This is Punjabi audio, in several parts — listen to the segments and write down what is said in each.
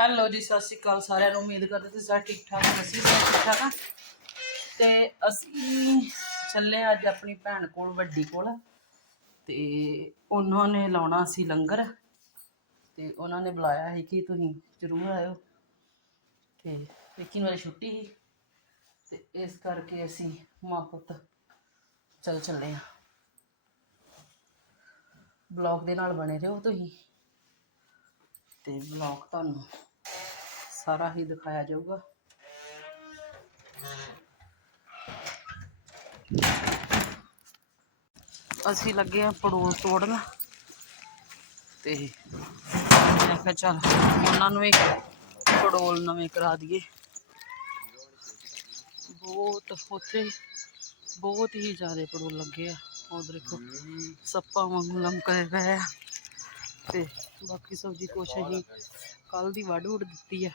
ਹੈਲੋ ਜੀ, ਸਤਿ ਸ਼੍ਰੀ ਅਕਾਲ ਸਾਰਿਆਂ ਨੂੰ। ਉਮੀਦ ਕਰਦੇ ਤੁਸੀਂ ਸਾਰੇ ਠੀਕ ਠਾਕ ਅਸੀਂ ਵੀ ਠੀਕ ਠਾਕ ਆ। ਤੇ ਅਸੀਂ ਚੱਲੇ ਅੱਜ ਆਪਣੀ ਭੈਣ ਕੋਲ, ਵੱਡੀ ਕੋਲ। ਤੇ ਉਹਨਾਂ ਨੇ ਲਾਉਣਾ ਸੀ ਲੰਗਰ। ਤੇ ਉਹਨਾਂ ਨੇ ਬੁਲਾਇਆ ਸੀ ਕਿ ਤੁਸੀਂ ਜ਼ਰੂਰ ਆਇਓ। ਤੇ ਲੇਕਿਨ ਵਾਲੀ ਛੁੱਟੀ ਸੀ। ਤੇ ਇਸ ਕਰਕੇ ਅਸੀਂ ਮਾਂ ਪੁੱਤ ਚੱਲ ਚੱਲੇ ਆ ਬਲੌਗ ਦੇ ਨਾਲ ਬਣੇ ਰਹੋ ਤੁਸੀਂ। ਤੇ ਬਲੌਗ ਤੁਹਾਨੂੰ ਸਾਰਾ ਹੀ ਦਿਖਾਇਆ ਜਾਊਗਾ। ਅਸੀਂ ਲੱਗੇ ਆ ਪੜੋਲ ਤੋੜਨ। ਤੇ ਮੈਂ ਕਿਹਾ ਚੱਲ ਉਹਨਾਂ ਨੂੰ ਵੀ ਪੜੋਲ ਨਵੇਂ ਕਰਾ ਦਈਏ। ਬਹੁਤ, ਉੱਥੇ ਬਹੁਤ ਹੀ ਜ਼ਿਆਦਾ ਪੜੋਲ ਲੱਗੇ ਆ। ਉਹ ਦੇਖੋ, ਸੱਪਾਂ ਵਾਂਗੂ ਲਮਕਾਏ ਪਏ ਆ। ਤੇ ਬਾਕੀ ਸਬਜ਼ੀ ਕੁਛ ਹੀ ਕੱਲ ਦੀ ਵੱਢ ਉੱਡ ਦਿੱਤੀ ਆ।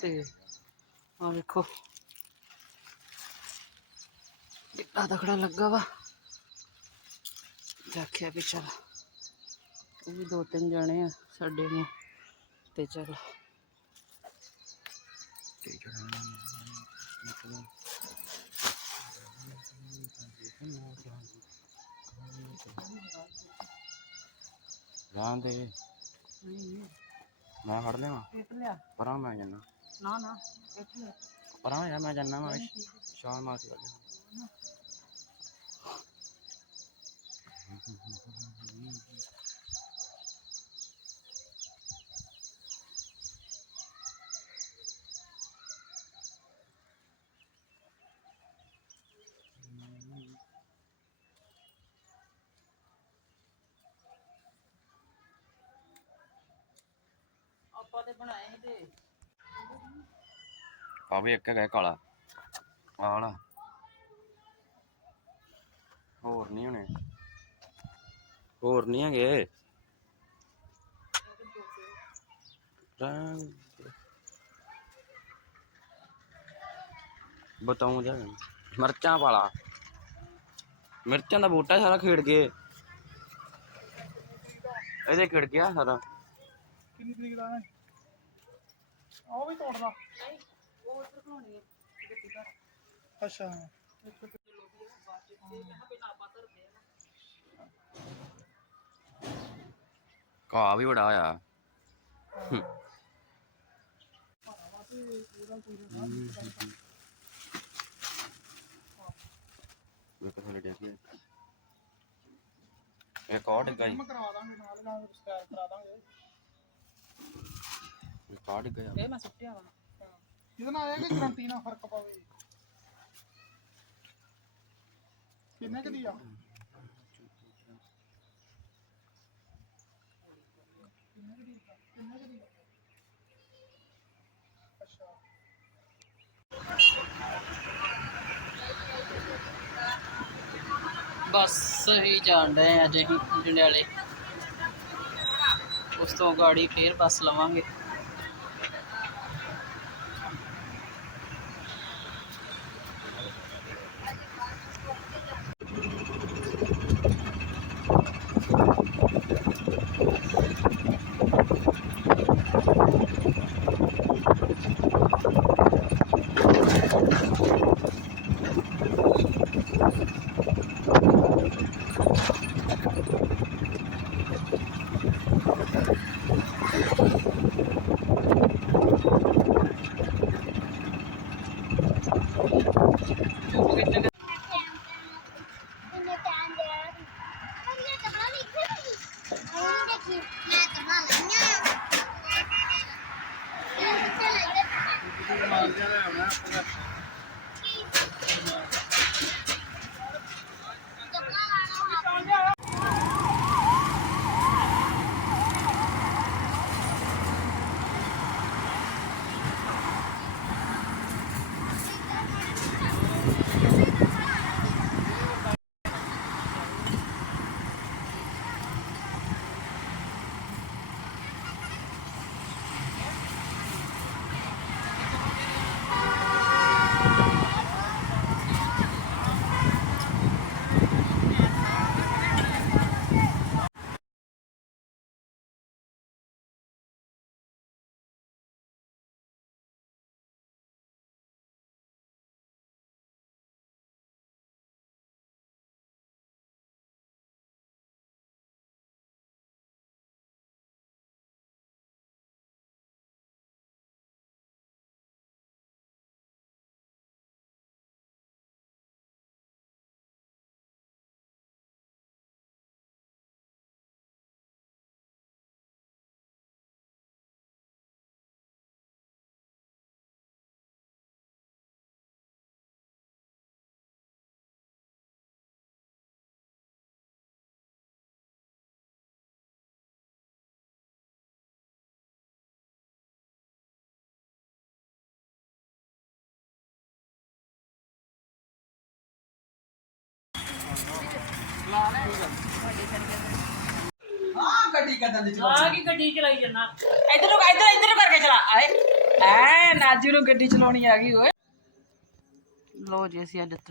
ਤੇ ਆ ਵੇਖੋ। ਕਿੱਡਾ ਤਕੜਾ ਲੱਗਾ ਵਾ। ਤੇ ਆਖਿਆ ਵੀ ਚਲ ਉਹ ਵੀ ਦੋ ਤਿੰਨ ਜਣੇ ਆ ਸਾਡੇ ਨੂੰ, ਤੇ ਚਲੋ। ਜਾਣ ਦੇ ਮੈਂ ਫੜ ਲਿਆ ਇੱਟ ਲਿਆ। ਪਰਾਂ ਮੈਂ ਜਾਣਾ ਨਾ ਨਾ ਲਿਆ। ਪਰਾਂ ਮੈਂ ਜਾਣਾ ਮੈਂ ਸ਼ਾਨ ਮਾਰ ਕੇ ਆਪਾਂ ਤੇ ਬਣਾਏ ਸੀ ਤੇ। ਆ ਵੀ ਇੱਕ ਹੈਗਾ ਕਾਲਾ। ਆਹ ਵਾਲਾ। ਹੋਰ ਨਹੀਂ ਹੋਣੇ। ਹੋਰ ਨਹੀਂ ਹੈਗੇ। ਰੰਗ ਬਤਾਉਂ ਜਾ। ਮਿਰਚਾਂ ਵਾਲਾ ਮਿਰਚਾਂ ਦਾ ਬੂਟਾ ਸਾਰਾ ਖੇੜ ਗਏ ਇਹਦੇ ਖੇੜ ਗਿਆ ਸਾਰਾ। ਕਿੰਨੀ ਤਰੀਕ ਦਾ ਹੈ? ਉਹ ਵੀ ਤੋੜਦਾ ਨਹੀਂ ਉਹ ਉੱਧਰ ਬਣਾਉਣੀ ਹੈ ਗੱਡੀ ਦਾ ਅੱਛਾ ਘਾਹ ਵੀ ਬੜਾ ਹੋਇਆ ਵੇਖ ਥੱਲੇ ਡਿੱਗ ਗਿਆ। ਇੱਕ ਹੋਰ ਡਿੱਗਾ ਜੀ ਮੈਂ ਕਰਵਾ ਦਾਂਗੇ ਨਾਲ ਨਾਲ ਸਟਾਈਲ ਕਰਾ ਦਾਂਗੇ। ਹੋਰ ਡਿੱਗਾ ਇਹ ਮੈਂ ਸੁੱਟਿਆ ਵਾ ਜਿਹਦੇ ਨਾਲ ਇਹ ਕਿ ਗਰੰਟੀ ਨਾਲ ਫ਼ਰਕ ਪਵੇ ਕਿੰਨੇ ਕੁ ਦੀ ਆ ਕਿੰਨੇ ਕੁ ਦੀ ਆ? ਕਿੰਨੇ ਕੁ ਦੀ ਆ? ਅੱਛਾ ਬਸ ਹੀ ਜਾਣ ਰਹੇ ਅੱਜ ਅਸੀਂ ਜੰਡਿਆਲੇ ਉਸ ਤੋਂ ਗਾੜੀ ਫੇਰ ਬੱਸ ਲਵਾਂਗੇ ya veo, me da pena.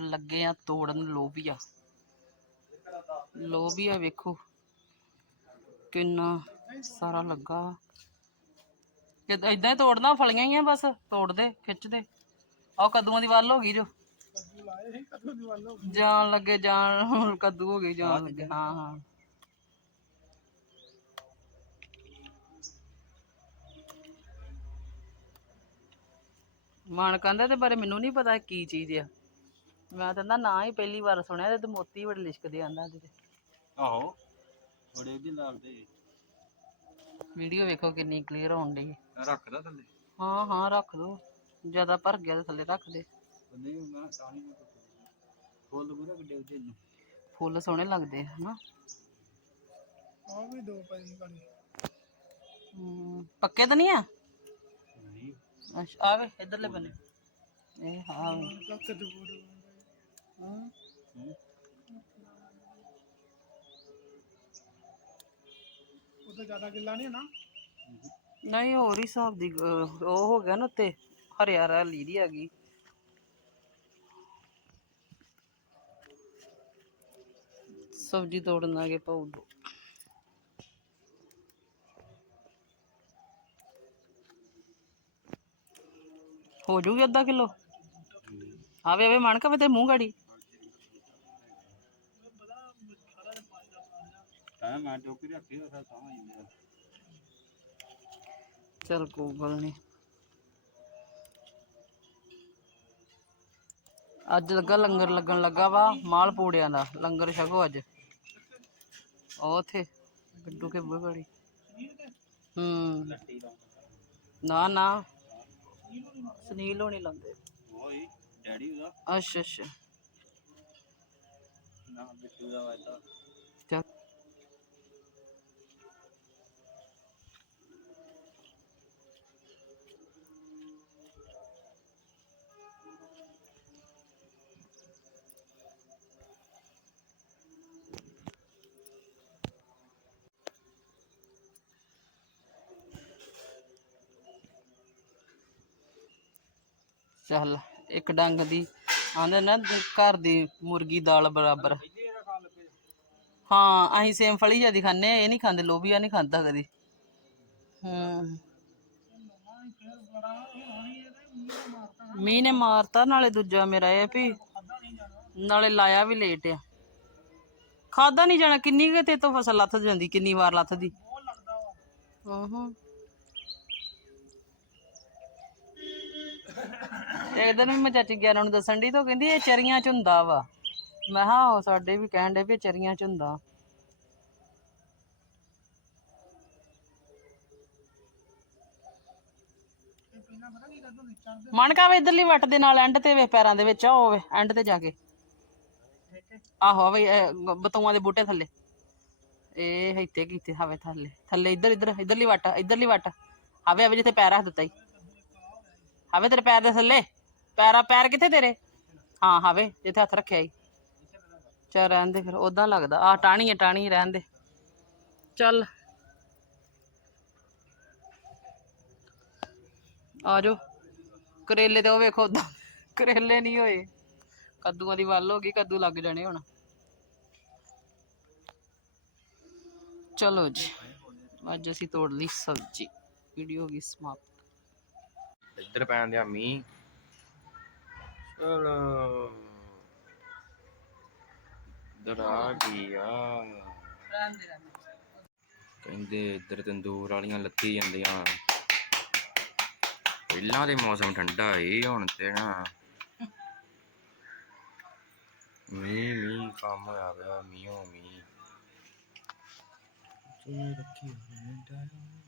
ਲੱਗੇ ਤੋੜਨ ਲੋਬੀਆ। ਲੋਬੀਆ ਵੇਖੋ। ਕਿੰਨਾ ਸਾਰਾ ਲੱਗਾ। ਇਦਾਂ ਹੀ ਤੋੜਨਾ, ਫਲੀਆਂ ਹੀ ਆ ਬਸ। ਤੋੜਦੇ ਖਿੱਚਦੇ ਆਹ ਕਦੂਆਂ ਦੀ ਵੱਲ ਹੋ ਗਈ ਜੋ। ਜਾਣ ਲੱਗੇ ਜਾਣ ਹੁਣ ਕੱਦੂ ਹੋ ਗਈ ਜਾਣ ਲੱਗੇ ਹਾਂ ਹਾਂ। ਮਨ ਕਹਿੰਦਾ ਤੇ ਬਾਰੇ ਮੈਨੂੰ ਨਹੀਂ ਪਤਾ ਕੀ ਚੀਜ਼ ਆ। ਮੈਂ ਤਾਂ ਨਾ ਹੀ ਪਹਿਲੀ ਵਾਰ ਸੁਣਿਆ ਤੇ ਮੋਤੀ ਬੜੇ ਲਿਸ਼ਕਦੇ ਆਂਦਾ ਤੇ। ਆਹੋ ਬੜੇ ਉਹਦੀ ਲੱਗਦੇ ਵੀਡੀਓ ਵੇਖੋ ਕਿੰਨੀ ਕਲੀਅਰ ਹੋਣ ਡਈ। ਹੈ। ਰੱਖਦਾ ਥੱਲੇ। ਹਾਂ ਹਾਂ ਰੱਖ ਦੋ। ਜ਼ਿਆਦਾ ਭਰ ਗਿਆ ਤੇ ਥੱਲੇ ਰੱਖ ਦੇ। ਤਾਂ ਨਹੀਂ ਫੁੱਲ ਪੂਰਾ ਕਿੱਡੇ ਉੱਤੇ ਨੂੰ। ਫੁੱਲ ਸੋਹਣੇ ਲੱਗਦੇ ਹਨਾ? ਆ ਵੀ ਦੋ ਪਈ ਗਾੜੀ ਹਮ, ਪੱਕੇ ਤਾਂ ਨਹੀਂ ਆ? ਨਹੀਂ। ਅੱਛਾ ਆਵੇ ਇਧਰਲੇ ਬੰਨੇ। ਇਹ ਹਾਂ ਵੇ। ਕੱਤ ਤੇ ਬੋੜ ਹਮ, ਉਹ ਤਾਂ ਜ਼ਿਆਦਾ ਗਿੱਲਾ ਨਹੀਂ ਹੈ ਨਾ ਨਹੀਂ ਹੋਰ ਹੀ ਹਿਸਾਬ ਦੀ ਅਹ, ਉਹ ਹੋ ਗਿਆ ਨਾ ਉੱਤੇ। ਹਰਿਆ ਹਰਿਆਲੀ ਦੀ ਆ ਗਈ। ਸਬਜ਼ੀ ਤੋੜਨ ਆ ਗਏ ਪਾਉ ਦੋ ਹੋ ਜੂਗੀ ਅੱਧਾ ਕਿਲੋ? ਆਵੇ ਆਵੇ ਮਣ ਕਵੇ ਤੇ ਮੂੰਹ ਗਾੜੀ। ਚਲ ਕੋਈ ਗੱਲ ਨਹੀਂ ਅੱਜ ਲੱਗਾ ਲੰਗਰ ਲੱਗਣ ਲੱਗਾ ਵਾ ਮਾਲ ਪੂੜਿਆਂ ਦਾ ਲੰਗਰ ਛਕੋ ਅੱਜ। ਉਥੇ ਗੱਡੂ ਕੇ ਬੂਹੇ ਬੜੀ ਹੂੰ। ਨਾ ਨਾ। ਸੁਨੀਲ ਹੋਣੀ ਲਾਉਂਦੇ। ਓਏ ਡੈਡੀ ਉਹਦਾ। ਅੱਛਾ ਅੱਛਾ। ਨਾ ਬਿੱਟੂ ਦਾ ਵਾਇਦਾ ਚੱਲ, ਇੱਕ ਡੰਗ ਦੀ ਆਂਦੇ ਨਾ ਘਰ ਦੀ ਮੁਰਗੀ ਦਾਲ ਬਰਾਬਰ। ਹਾਂ, ਅਸੀਂ ਸੇਮ ਫਲੀ ਜਿਆਦੀ ਖਾਂਦੇ ਆ, ਇਹ ਨਹੀਂ ਖਾਂਦੇ, ਲੋਬੀਆ ਨਹੀਂ ਖਾਂਦਾ ਕਦੀ। ਹੂੰ। ਮੀਂਹ ਨੇ ਮਾਰਤਾ, ਨਾਲੇ ਦੂਜਾ ਮੇਰਾ ਇਹ ਵੀ ਨਾਲੇ ਲਾਇਆ ਵੀ ਲੇਟ ਆ। ਖਾਦਾ ਨਹੀਂ ਜਾਣਾ, ਕਿੰਨੀ ਕੁ ਤੇ ਤੋਂ ਫਸਲ ਲੱਥ ਜਾਂਦੀ, ਕਿੰਨੀ ਵਾਰ ਲੱਥਦੀ। ਹਾਂ ਹਾਂ। ਇੱਕ ਦਿਨ ਵੀ ਮੈਂ ਚਾਚੀ ਗਿਆਰਾਂ ਨੂੰ ਦੱਸਣ ਦੀ ਤਾਂ ਉਹ ਕਹਿੰਦੀ ਇਹ ਚਰੀਆਂ ਚ ਹੁੰਦਾ ਵਾ। ਮੈਂ ਹਾਂ ਉਹ ਸਾਡੇ ਵੀ ਕਹਿਣ ਦੇ ਵੀ ਇਹ ਚਰੀਆਂ ਚ ਹੁੰਦਾ। ਮਣਕਾ ਵੇ ਇਧਰਲੀ ਵੱਟ ਦੇ ਨਾਲ ਐਂਡ ਤੇ ਵੇ, ਪੈਰਾਂ ਦੇ ਵਿੱਚ, ਆ ਉਹ ਐਂਡ ਤੇ ਜਾ ਕੇ। ਆਹੋ ਵੇ ਬਤੂਆਂ ਦੇ ਬੂਟੇ ਥੱਲੇ। ਇਹ ਇੱਥੇ ਕੀਤੇ ਹਵੇ ਥੱਲੇ। ਥੱਲੇ ਇੱਧਰ ਇੱਧਰ, ਇੱਧਰਲੀ ਵੱਟ ਇੱਧਰਲੀ ਵੱਟ। ਹਵੇ ਹਵੇ ਜਿੱਥੇ ਪੈਰ ਰੱਖ ਦਿੱਤਾ ਈ। ਹਵੇ ਤੇਰੇ ਪੈਰ ਦੇ ਥੱਲੇ। ਪੈਰਾ ਪੈਰ ਕਿੱਥੇ ਤੇਰੇ? ਹਾਂ ਹਵੇ ਜਿੱਥੇ ਹੱਥ ਰੱਖਿਆ ਈ। ਚੱਲ ਰਹਿਣ ਦੇ ਫਿਰ ਉਦਾਂ ਲੱਗਦਾ। ਆ ਟਾਣੀ ਹੈ ਟਾਣੀ ਰਹਿਣ ਦੇ। ਚੱਲ। ਆ ਜਾਓ। ਕਰੇਲੇ ਤੇ ਉਹ ਵੇਖੋ ਉਦਾਂ ਕਰੇਲੇ ਨਹੀਂ ਹੋਏ। ਕੱਦੂਆਂ ਦੀ ਵੱਲ ਹੋ ਗਈ, ਕੱਦੂ ਲੱਗ ਜਾਣੇ ਹੁਣ। ਚਲੋ ਜੀ, ਅੱਜ ਅਸੀਂ ਤੋੜ ਲਈ ਸਬਜ਼ੀ। ਵੀਡੀਓ ਹੋ ਗਈ ਸਮਾਪਤ। ਇੱਧਰ ਪੈਣ ਦਿਆ ਮੀਂਹ। ਚਲੋ ਇੱਧਰ ਆ ਗਿਆ ਰਹਿਣ ਦੇ ਰਹਿਣ ਦੇ ਕਹਿੰਦੇ ਇੱਧਰ ਤੰਦੂਰ ਵਾਲੀਆਂ ਲੱਤੀ ਜਾਂਦੀਆਂ ਪਹਿਲਾਂ ਦੇ ਮੌਸਮ ਠੰਡਾ ਏ ਹੁਣ ਤੇ ਨਾ ਮੀਂਹ ਮੀਂਹ ਕੰਮ ਹੋਇਆ ਪਿਆ ਮੀਂਹੋਂ ਮੀਂਹ ਚੋਂ ਰੱਖੀ ਹੋਈ ਡਾਇਰ